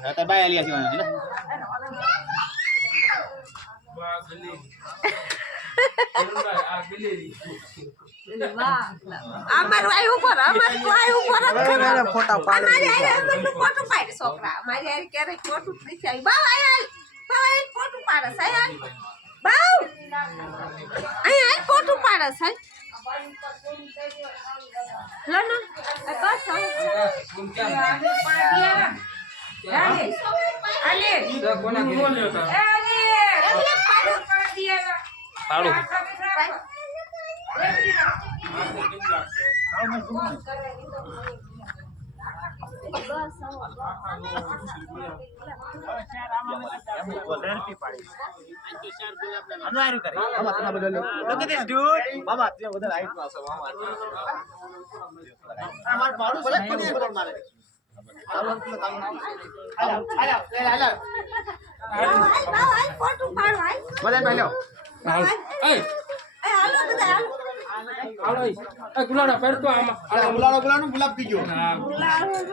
Rata bay alias gimana? અમાર આય ઉપર અમાર તો આય ઉપર ફોટા પાડે અમારે ફોટો પાડે છોકરા મારી આય ક્યારે ફોટો થઈ જાય બાવ આય બાવ ફોટો પાડે સાય બાવ આય ફોટો પાડે સાય લનો આ બસ આલે કોના બોલ્યો તા એટલે પાડો કરી દિયા પાડો Look at this dude. Mama, dia udah naik masuk mama. Amar baru boleh kuni betul mare. Alam. બાવ i photo પાડો આય Boleh belok. એ હાલો બધા હાલો એ ગુલાડા પહેરતો આમાં Bulan bulan pijau. હા હાલો